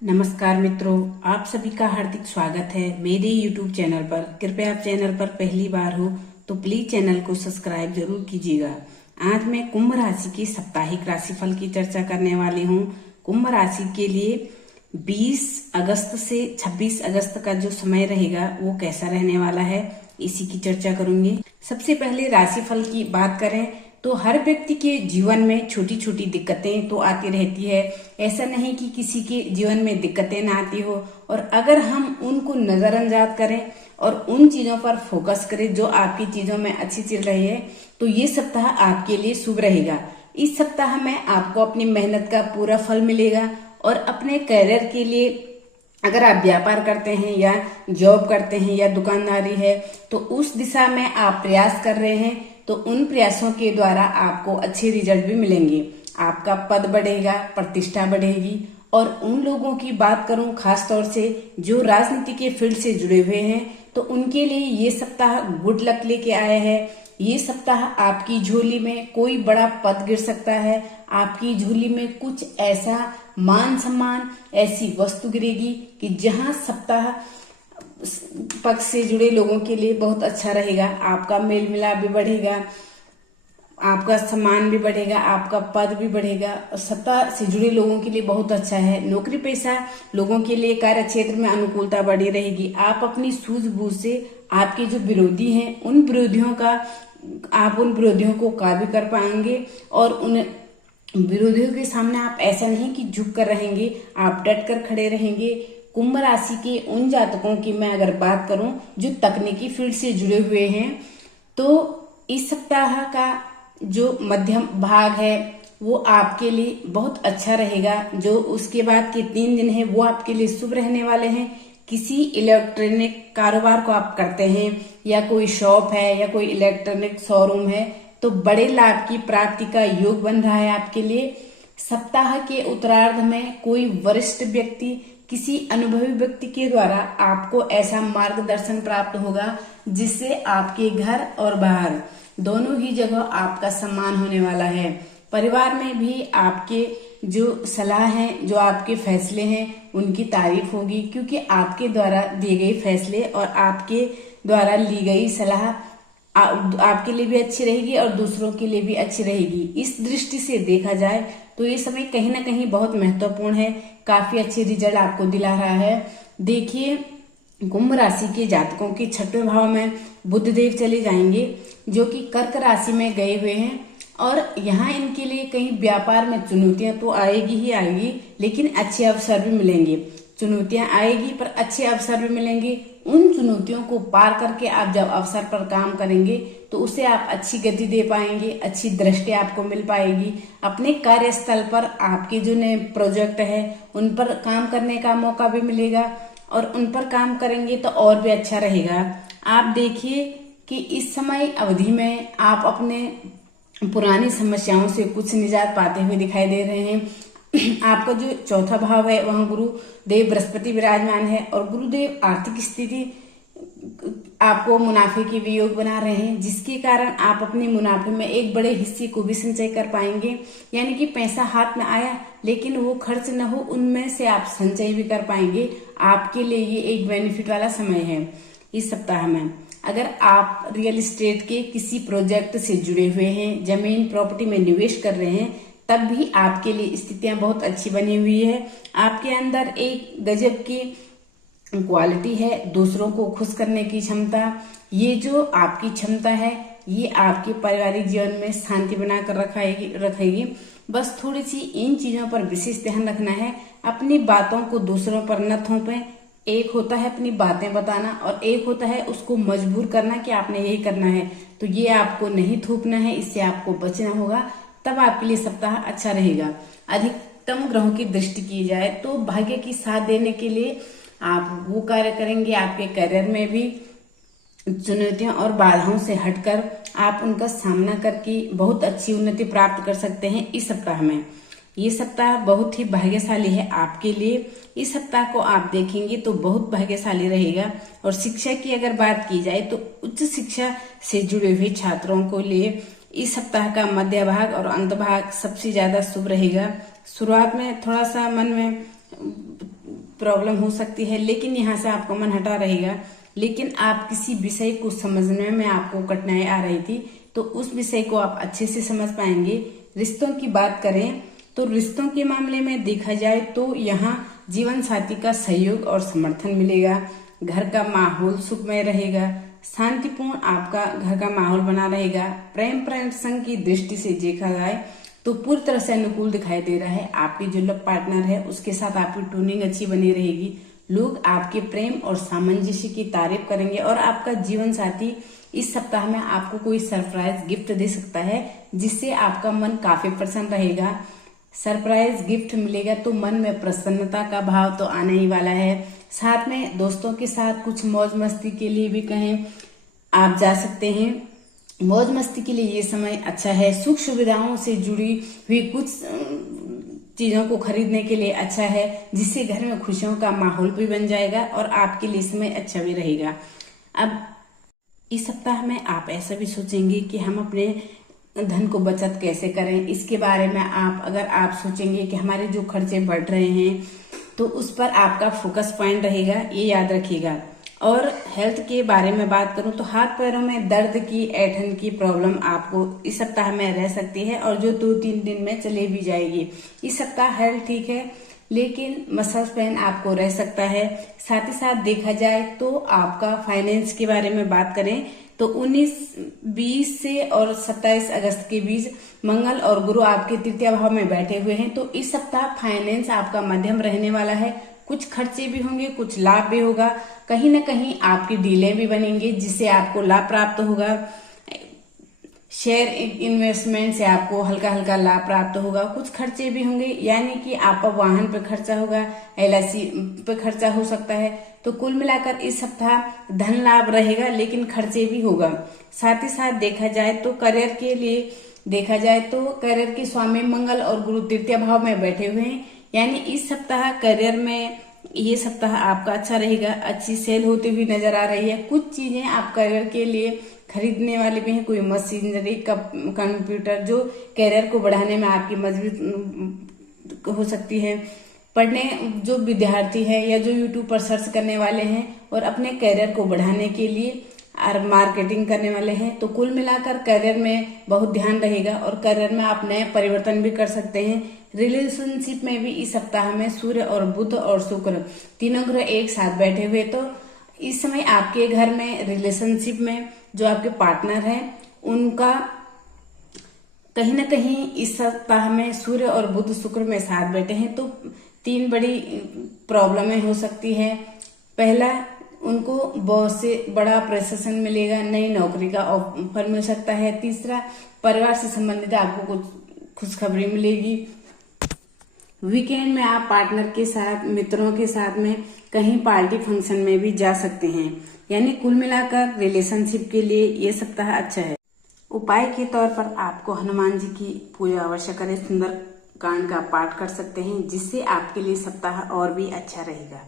नमस्कार मित्रों, आप सभी का हार्दिक स्वागत है मेरे YouTube चैनल पर। कृपया आप चैनल पर पहली बार हो तो प्लीज चैनल को सब्सक्राइब जरूर कीजिएगा। आज मैं कुंभ राशि की साप्ताहिक राशिफल की चर्चा करने वाली हूँ। कुंभ राशि के लिए 20 अगस्त से 26 अगस्त का जो समय रहेगा वो कैसा रहने वाला है, इसी की चर्चा करूंगी। सबसे पहले राशिफल की बात करें तो हर व्यक्ति के जीवन में छोटी छोटी दिक्कतें तो आती रहती है। ऐसा नहीं कि किसी के जीवन में दिक्कतें ना आती हो, और अगर हम उनको नजरअंदाज करें और उन चीजों पर फोकस करें जो आपकी चीजों में अच्छी चल रही है, तो ये सप्ताह आपके लिए शुभ रहेगा। इस सप्ताह में आपको अपनी मेहनत का पूरा फल मिलेगा, और अपने करियर के लिए अगर आप व्यापार करते हैं या जॉब करते हैं या दुकानदारी है, तो उस दिशा में आप प्रयास कर रहे हैं, तो उन प्रयासों के द्वारा आपको अच्छे रिजल्ट भी मिलेंगे। आपका पद बढ़ेगा, प्रतिष्ठा बढ़ेगी। और उन लोगों की बात करूं खास तौर से जो राजनीति के फील्ड से जुड़े हुए हैं, तो उनके लिए ये सप्ताह गुड लक लेके आया है। ये सप्ताह आपकी झोली में कोई बड़ा पद गिर सकता है। आपकी झोली में कुछ ऐसा मान सम्मान, ऐसी वस्तु गिरेगी कि जहां सप्ताह पक्ष से जुड़े लोगों के लिए बहुत अच्छा रहेगा। आपका मेल मिलाप भी बढ़ेगा, आपका सम्मान भी बढ़ेगा, आपका पद भी बढ़ेगा। सत्ता से जुड़े लोगों के लिए बहुत अच्छा है। नौकरी पेशा लोगों के लिए कार्य क्षेत्र में अनुकूलता बढ़ी रहेगी। आप अपनी सूझबूझ से आपके जो विरोधी हैं उन विरोधियों को काबू कर पाएंगे, और उन विरोधियों के सामने आप ऐसा नहीं कि झुक कर रहेंगे, आप डट कर खड़े रहेंगे। कुंभ राशि के उन जातकों की मैं अगर बात करूं जो तकनीकी फील्ड से जुड़े हुए हैं, तो इस सप्ताह का जो मध्यम भाग है वो आपके लिए बहुत अच्छा रहेगा। जो उसके बाद के 3 दिन है वो आपके लिए शुभ रहने वाले हैं। किसी इलेक्ट्रॉनिक कारोबार को आप करते हैं, या कोई शॉप है या कोई इलेक्ट्रॉनिक शोरूम है, तो बड़े लाभ की प्राप्ति का योग बन रहा है आपके लिए। सप्ताह के उत्तरार्ध में कोई वरिष्ठ व्यक्ति, किसी अनुभवी व्यक्ति के द्वारा आपको ऐसा मार्गदर्शन प्राप्त होगा जिससे आपके घर और बाहर दोनों ही जगह आपका सम्मान होने वाला है। परिवार में भी आपके जो सलाह है, जो आपके फैसले हैं, उनकी तारीफ होगी, क्योंकि आपके द्वारा दिए गए फैसले और आपके द्वारा ली गई सलाह आपके लिए भी अच्छी रहेगी और दूसरों के लिए भी अच्छी रहेगी। इस दृष्टि से देखा जाए तो ये समय कहीं ना कहीं बहुत महत्वपूर्ण है, काफी अच्छे रिजल्ट आपको दिला रहा है। देखिए, कुंभ राशि के जातकों के 6वें भाव में बुध देव चले जाएंगे, जो कि कर्क राशि में गए हुए हैं, और यहाँ इनके लिए कहीं व्यापार में चुनौतियां तो आएगी ही आएगी, लेकिन अच्छे अवसर भी मिलेंगे। चुनौतियां आएगी पर अच्छे अवसर भी मिलेंगे। उन चुनौतियों को पार करके आप जब अवसर पर काम करेंगे तो उसे आप अच्छी गति दे पाएंगे, अच्छी दृष्टि आपको मिल पाएगी। अपने कार्यस्थल पर आपके जो नए प्रोजेक्ट है उन पर काम करने का मौका भी मिलेगा, और उन पर काम करेंगे तो और भी अच्छा रहेगा। आप देखिए कि इस समय अवधि में आप अपने पुरानी समस्याओं से कुछ निजात पाते हुए दिखाई दे रहे हैं। आपका जो 4था भाव है वहां गुरुदेव बृहस्पति विराजमान है, और गुरुदेव आर्थिक स्थिति आपको मुनाफे के भी योग बना रहे हैं, जिसके कारण आप अपने मुनाफे में एक बड़े हिस्से को भी संचय कर पाएंगे। यानी कि पैसा हाथ में आया लेकिन वो खर्च न हो, उनमें से आप संचय भी कर पाएंगे। आपके लिए ये एक बेनिफिट वाला समय है इस सप्ताह में। अगर आप रियल एस्टेट के किसी प्रोजेक्ट से जुड़े हुए हैं, जमीन प्रॉपर्टी में निवेश कर रहे हैं, तब भी आपके लिए स्थितियां बहुत अच्छी बनी हुई है। आपके अंदर एक गजब की क्वालिटी है, दूसरों को खुश करने की क्षमता। ये जो आपकी क्षमता है ये आपके पारिवारिक जीवन में शांति बनाकर रखेगी। बस थोड़ी सी इन चीजों पर विशेष ध्यान रखना है। अपनी बातों को दूसरों पर न थोपें। एक होता है अपनी बातें बताना, और एक होता है उसको मजबूर करना कि आपने यही करना है, तो ये आपको नहीं थोपना है, इससे आपको बचना होगा। तब आपके लिए सप्ताह अच्छा रहेगा। अधिकतम ग्रहों की दृष्टि की जाए तो भाग्य की साथ देने के लिए आप वो कार्य करेंगे। आपके करियर में भी चुनौतियों और बाधाओं से हटकर आप उनका सामना करके बहुत अच्छी उन्नति प्राप्त कर सकते हैं इस सप्ताह में। ये सप्ताह बहुत ही भाग्यशाली है आपके लिए। इस सप्ताह को आप देखेंगे तो बहुत भाग्यशाली रहेगा। और शिक्षा की अगर बात की जाए तो उच्च शिक्षा से जुड़े हुए छात्रों को लिए इस सप्ताह का मध्य भाग और अंत भाग सबसे ज्यादा शुभ रहेगा। शुरुआत में थोड़ा सा मन में प्रॉब्लम हो सकती है, लेकिन यहाँ से आपका मन हटा रहेगा। लेकिन आप किसी विषय को समझने में आपको कठिनाई आ रही थी, तो उस विषय को आप अच्छे से समझ पाएंगे। रिश्तों की बात करें तो रिश्तों के मामले में देखा जाए तो यहाँ जीवन साथी का सहयोग और समर्थन मिलेगा। घर का माहौल सुखमय रहेगा, शांतिपूर्ण आपका घर का माहौल बना रहेगा। प्रेम प्रसंग की दृष्टि से देखा जाए तो पूरी तरह से अनुकूल दिखाई दे रहा है। आपकी जो लव पार्टनर है उसके साथ आपकी ट्यूनिंग अच्छी बनी रहेगी। लोग आपके प्रेम और सामंजस्य की तारीफ करेंगे और आपका जीवन साथी इस सप्ताह में आपको कोई सरप्राइज गिफ्ट दे सकता है, जिससे आपका मन काफी प्रसन्न रहेगा। सरप्राइज गिफ्ट मिलेगा तो मन में प्रसन्नता का भाव तो आने ही वाला है। साथ में दोस्तों के साथ कुछ मौज मस्ती के लिए भी कहें आप जा सकते हैं। मौज मस्ती के लिए ये समय अच्छा है। सुख सुविधाओं से जुड़ी हुई कुछ चीजों को खरीदने के लिए अच्छा है, जिससे घर में खुशियों का माहौल भी बन जाएगा और आपके लिए समय अच्छा भी रहेगा। अब इस सप्ताह में आप ऐसा भी सोचेंगे कि हम अपने धन को बचत कैसे करें। इसके बारे में अगर आप सोचेंगे कि हमारे जो खर्चे बढ़ रहे हैं तो उस पर आपका फोकस पॉइंट रहेगा, ये याद रखिएगा। और हेल्थ के बारे में बात करूं तो हाथ पैरों में दर्द की, ऐंठन की प्रॉब्लम आपको इस सप्ताह में रह सकती है और जो 2-3 दिन में चले भी जाएगी। इस सप्ताह हेल्थ ठीक है, लेकिन मसल पेन आपको रह सकता है। साथ ही साथ देखा जाए तो आपका फाइनेंस के बारे में बात करें तो 19, 20 से और 27 अगस्त के बीच मंगल और गुरु आपके तृतीय भाव में बैठे हुए हैं। तो इस सप्ताह फाइनेंस आपका मध्यम रहने वाला है। कुछ खर्चे भी होंगे, कुछ लाभ भी होगा। कहीं ना कहीं आपकी डीलें भी बनेंगी, जिससे आपको लाभ प्राप्त होगा। शेयर इन्वेस्टमेंट से आपको हल्का हल्का लाभ प्राप्त होगा। कुछ खर्चे भी होंगे, यानी कि आपका वाहन पे खर्चा होगा, LIC पे खर्चा हो सकता है। तो कुल मिलाकर इस सप्ताह धन लाभ रहेगा, लेकिन खर्चे भी होगा। साथ ही साथ देखा जाए तो करियर के लिए देखा जाए तो करियर के स्वामी मंगल और गुरु तृतीय भाव में बैठे हुए हैं, यानी इस सप्ताह करियर में ये सप्ताह आपका अच्छा रहेगा। अच्छी सेल होती हुई नजर आ रही है। कुछ चीजें आप करियर के लिए खरीदने वाले भी हैं, कोई मशीनरी, कंप्यूटर, जो करियर को बढ़ाने में आपकी मजबूत हो सकती है। पढ़ने जो विद्यार्थी है या जो यूट्यूब पर सर्च करने वाले हैं और अपने करियर को बढ़ाने के लिए और मार्केटिंग करने वाले हैं, तो कुल मिलाकर करियर में बहुत ध्यान रहेगा और करियर में आप नए परिवर्तन भी कर सकते हैं। रिलेशनशिप में भी इस सप्ताह में सूर्य और बुध और शुक्र तीनों ग्रह एक साथ बैठे हुए, तो इस समय आपके घर में रिलेशनशिप में जो आपके पार्टनर हैं उनका कहीं ना कहीं इस सप्ताह में सूर्य और बुध शुक्र में साथ बैठे हैं, तो 3 बड़ी प्रॉब्लमें हो सकती है। पहला, उनको बहुत से बड़ा प्रशासन मिलेगा, नई नौकरी का ऑफर मिल सकता है। तीसरा, परिवार से संबंधित आपको कुछ खुशखबरी मिलेगी। वीकेंड में आप पार्टनर के साथ, मित्रों के साथ में कहीं पार्टी फंक्शन में भी जा सकते हैं। यानी कुल मिलाकर रिलेशनशिप के लिए ये सप्ताह अच्छा है। उपाय के तौर पर आपको हनुमान जी की पूजा अवश्य करें, सुंदर कांड का पाठ कर सकते हैं, जिससे आपके लिए सप्ताह और भी अच्छा रहेगा।